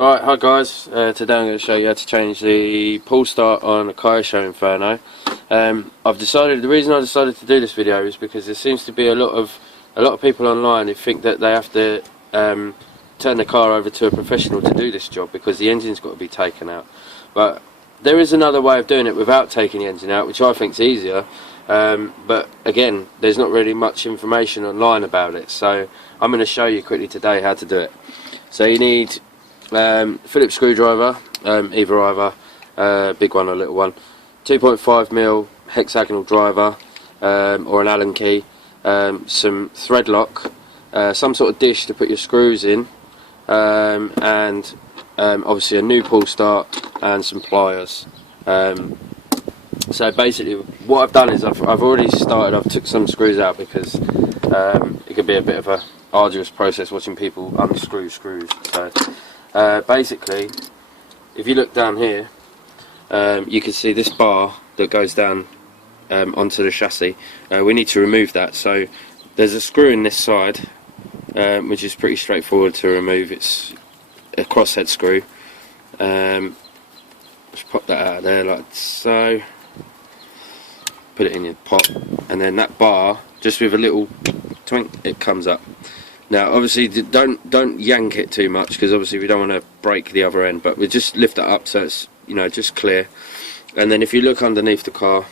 Right, hi guys. Today I'm going to show you how to change the pull start on a kyosho inferno. The reason I decided to do this video is because there seems to be a lot of people online who think that they have to turn the car over to a professional to do this job because the engine's got to be taken out. But there is another way of doing it without taking the engine out, which I think is easier. But again, there's not really much information online about it, so I'm going to show you quickly today how to do it. So you need Phillips screwdriver, either big one or little one, 2.5mm hexagonal driver, or an Allen key, some thread lock, some sort of dish to put your screws in, and obviously a new pull start and some pliers. So basically what I've done is I've took some screws out because it can be a bit of a arduous process watching people unscrew screws. So basically, if you look down here, you can see this bar that goes down onto the chassis. We need to remove that. So there's a screw in this side, which is pretty straightforward to remove. It's a crosshead screw. Just pop that out of there like so. Put it in your pot, and then that bar, just with a little twink, it comes up. Now obviously don't yank it too much, because obviously we don't want to break the other end, but we just lift it up so it's, you know, just clear. And then if you look underneath the car,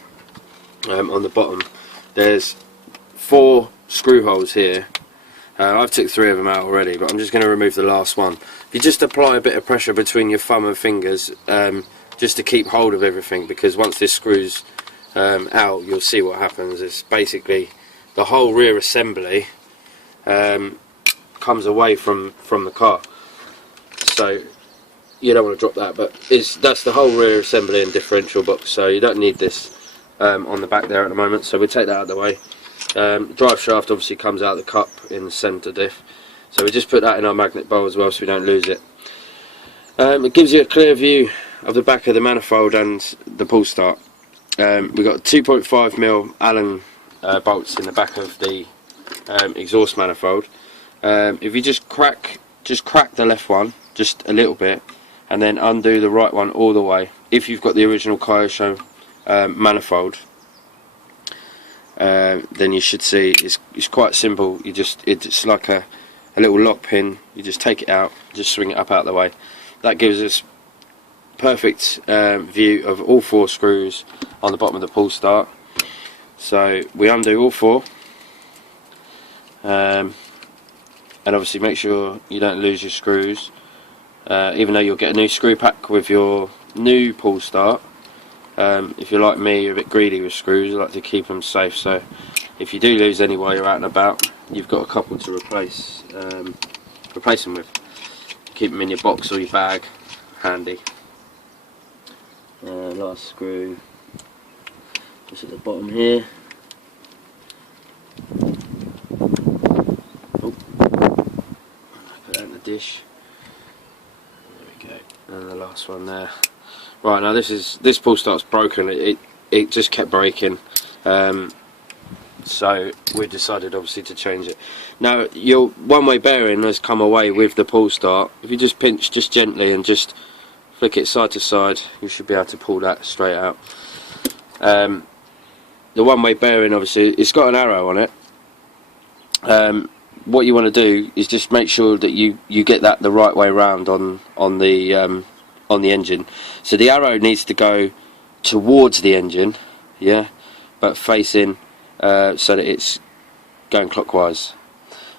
on the bottom, there's 4 screw holes here. I've took 3 of them out already, but I'm just going to remove the last one. If you just apply a bit of pressure between your thumb and fingers, just to keep hold of everything, because once this screws out, you'll see what happens. It's basically the whole rear assembly comes away from the car, so you don't want to drop that, but that's the whole rear assembly and differential box, so you don't need this on the back there at the moment, so we'll take that out of the way. Drive shaft obviously comes out of the cup in the centre diff, so we just put that in our magnet bowl as well so we don't lose it. It gives you a clear view of the back of the manifold and the pull start. We've got 2.5mm Allen bolts in the back of the exhaust manifold. If you just crack the left one just a little bit, and then undo the right one all the way, if you've got the original kyosho manifold, then you should see it's quite simple. It's like a little lock pin. You just take it out, just swing it up out of the way. That gives us perfect view of all 4 screws on the bottom of the pull start. So we undo all 4, and obviously make sure you don't lose your screws, even though you'll get a new screw pack with your new pull start. If you're like me, you're a bit greedy with screws, you like to keep them safe, so if you do lose any while you're out and about, you've got a couple to replace them with. Keep them in your box or your bag handy. Last screw just at the bottom here. Oh, put that in the dish. There we go. And the last one there. Right, now this pull start's broken. It just kept breaking. So we decided obviously to change it. Now your one-way bearing has come away with the pull start. If you just pinch just gently and just flick it side to side, you should be able to pull that straight out. The one-way bearing, obviously, it's got an arrow on it. What you want to do is just make sure that you get that the right way round on the engine. So the arrow needs to go towards the engine, yeah, but facing so that it's going clockwise.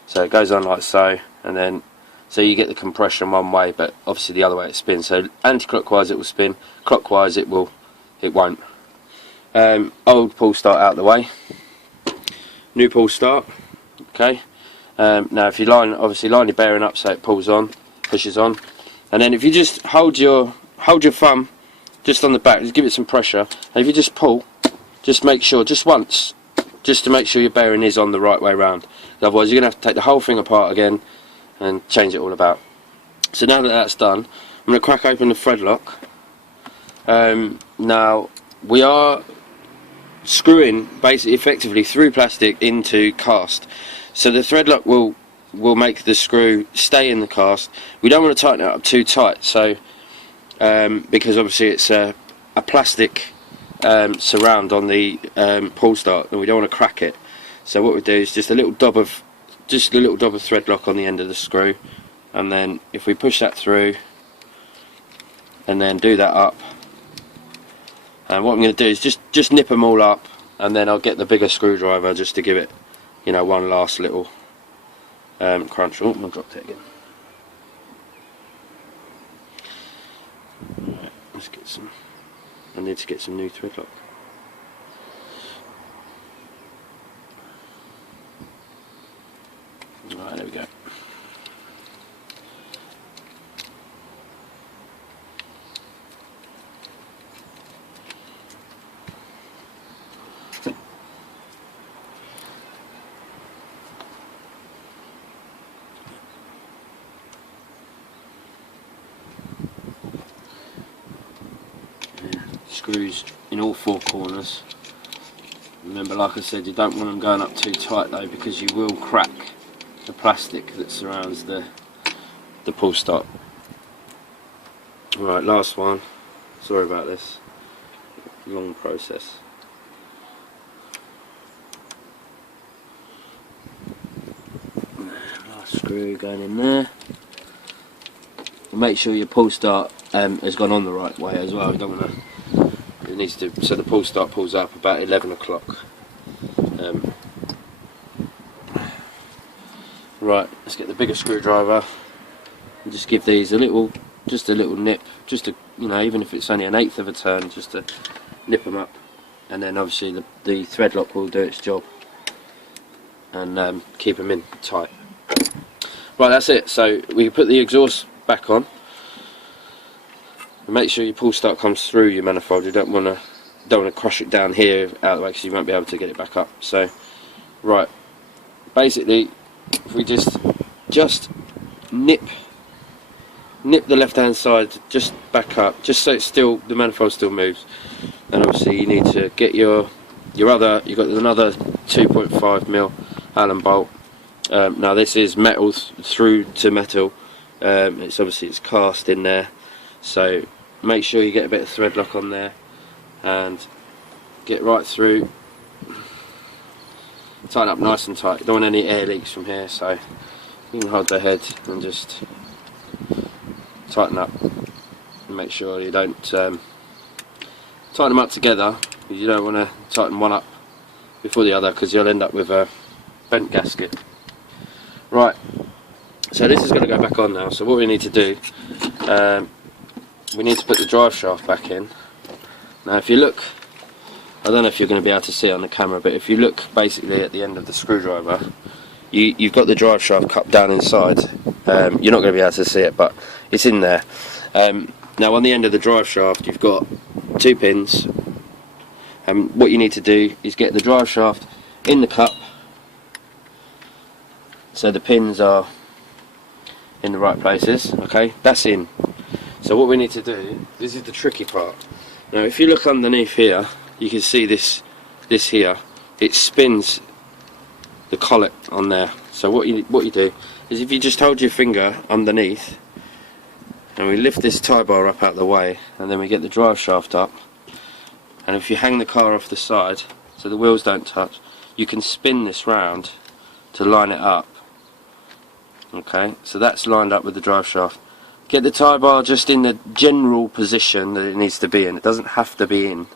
So it goes on like so, and then so you get the compression one way, but obviously the other way it spins. So anti-clockwise it will spin, clockwise it won't. Old pull start out the way, new pull start. Okay. Now if you line your bearing up so it pushes on, and then if you just hold your thumb just on the back, just give it some pressure, and if you just pull, just make sure, just once, just to make sure your bearing is on the right way round. Otherwise you're going to have to take the whole thing apart again and change it all about. So now that that's done, I'm going to crack open the thread lock. Now we are screwing basically effectively through plastic into cast, so the thread lock will will make the screw stay in the cast. We don't want to tighten it up too tight, so because obviously it's a plastic surround on the pull start, and we don't want to crack it. So what we do is just a little dab of thread lock on the end of the screw, and then if we push that through and then do that up, and what I'm going to do is just nip them all up, and then I'll get the bigger screwdriver just to give it, you know, one last little crunch. Oh, I dropped it again. Right, let's get some. I need to get some new thread lock. Right, there we go. Screws in all four corners. Remember, like I said, you don't want them going up too tight though, because you will crack the plastic that surrounds the pull stop. Right, last one. Sorry about this. Long process. Last screw going in there. Make sure your pull start has gone on the right way as well. You don't want to. It needs to. So the pull start pulls up about 11 o'clock. Right, let's get the bigger screwdriver and just give these a little nip, just to, you know, even if it's only 1/8 of a turn, just to nip them up, and then obviously the thread lock will do its job and keep them in tight. Right, that's it. So we can put the exhaust back on. And make sure your pull start comes through your manifold. You don't want to crush it down here out of the way, because you won't be able to get it back up. So, right, basically, if we just nip the left hand side just back up, just so it's still, the manifold still moves. And obviously you need to get your other, you've got another 2.5mm Allen bolt. Now this is metal through to metal. It's cast in there, so make sure you get a bit of thread lock on there and get right through. Tighten up nice and tight. You don't want any air leaks from here, so you can hold the head and just tighten up and make sure you don't tighten them up together. You don't want to tighten one up before the other, because you'll end up with a bent gasket. Right, so this is going to go back on now. So what we need to do, we need to put the drive shaft back in. Now if you look, I don't know if you're going to be able to see it on the camera, but if you look basically at the end of the screwdriver, you've got the drive shaft cupped down inside. You're not going to be able to see it, but it's in there. Now on the end of the drive shaft you've got 2 pins, and what you need to do is get the drive shaft in the cup so the pins are in the right places. Okay, that's in. So what we need to do, this is the tricky part. Now if you look underneath here, you can see this here, it spins the collet on there. So what you do is, if you just hold your finger underneath and we lift this tie bar up out of the way, and then we get the drive shaft up, and if you hang the car off the side so the wheels don't touch, you can spin this round to line it up. Okay, so that's lined up with the drive shaft. Get the tie bar just in the general position that it needs to be in. It doesn't have to be in.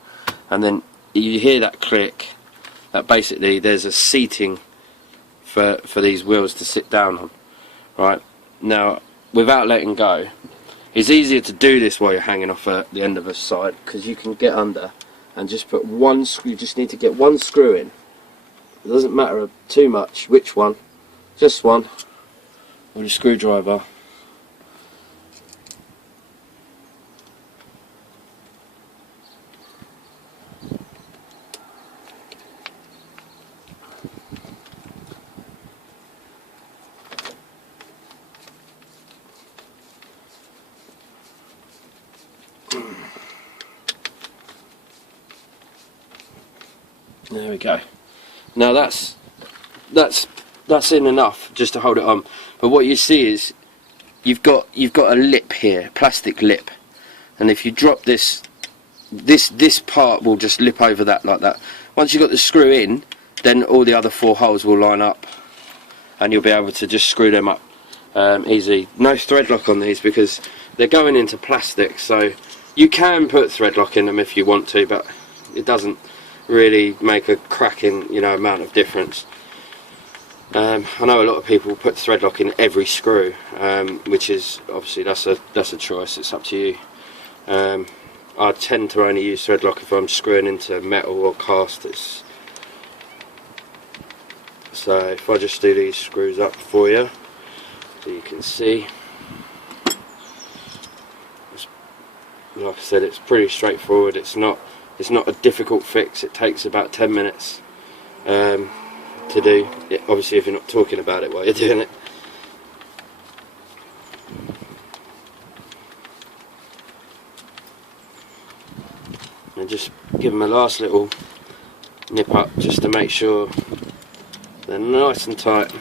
And then you hear that click, that basically there's a seating for these wheels to sit down on. Right, now without letting go, it's easier to do this while you're hanging off at the end of a side, because you can get under and just put one screw. You just need to get one screw in. It doesn't matter too much which one, just one with a screwdriver. There we go. Now that's that's in enough just to hold it on. But what you see is you've got a lip here, plastic lip, and if you drop this part will just lip over that like that. Once you've got the screw in, then all the other 4 holes will line up and you'll be able to just screw them up easy. No thread lock on these because they're going into plastic, so you can put thread lock in them if you want to, but it doesn't really make a cracking, you know, amount of difference. I know a lot of people put thread lock in every screw, which is obviously that's a choice. It's up to you. I tend to only use thread lock if I'm screwing into metal or casters. So if I just do these screws up for you, so you can see, like I said, it's pretty straightforward. It's not a difficult fix. It takes about 10 minutes to do it, obviously if you're not talking about it while you're doing it. And just give them a last little nip up just to make sure they're nice and tight.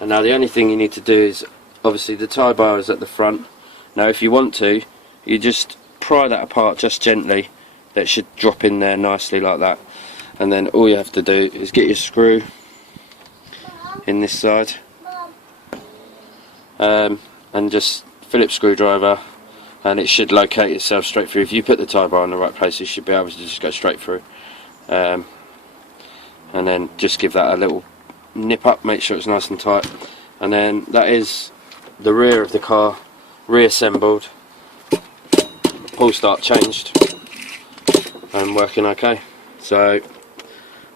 And now the only thing you need to do is, obviously the tie bar is at the front. Now if you want to, you just pry that apart just gently. That should drop in there nicely like that. And then all you have to do is get your screw in this side, and just Phillips screwdriver, and it should locate itself straight through. If you put the tie bar in the right place, you should be able to just go straight through. And then just give that a little nip up, make sure it's nice and tight, and then that is the rear of the car reassembled, pull start changed and working okay. So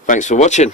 thanks for watching.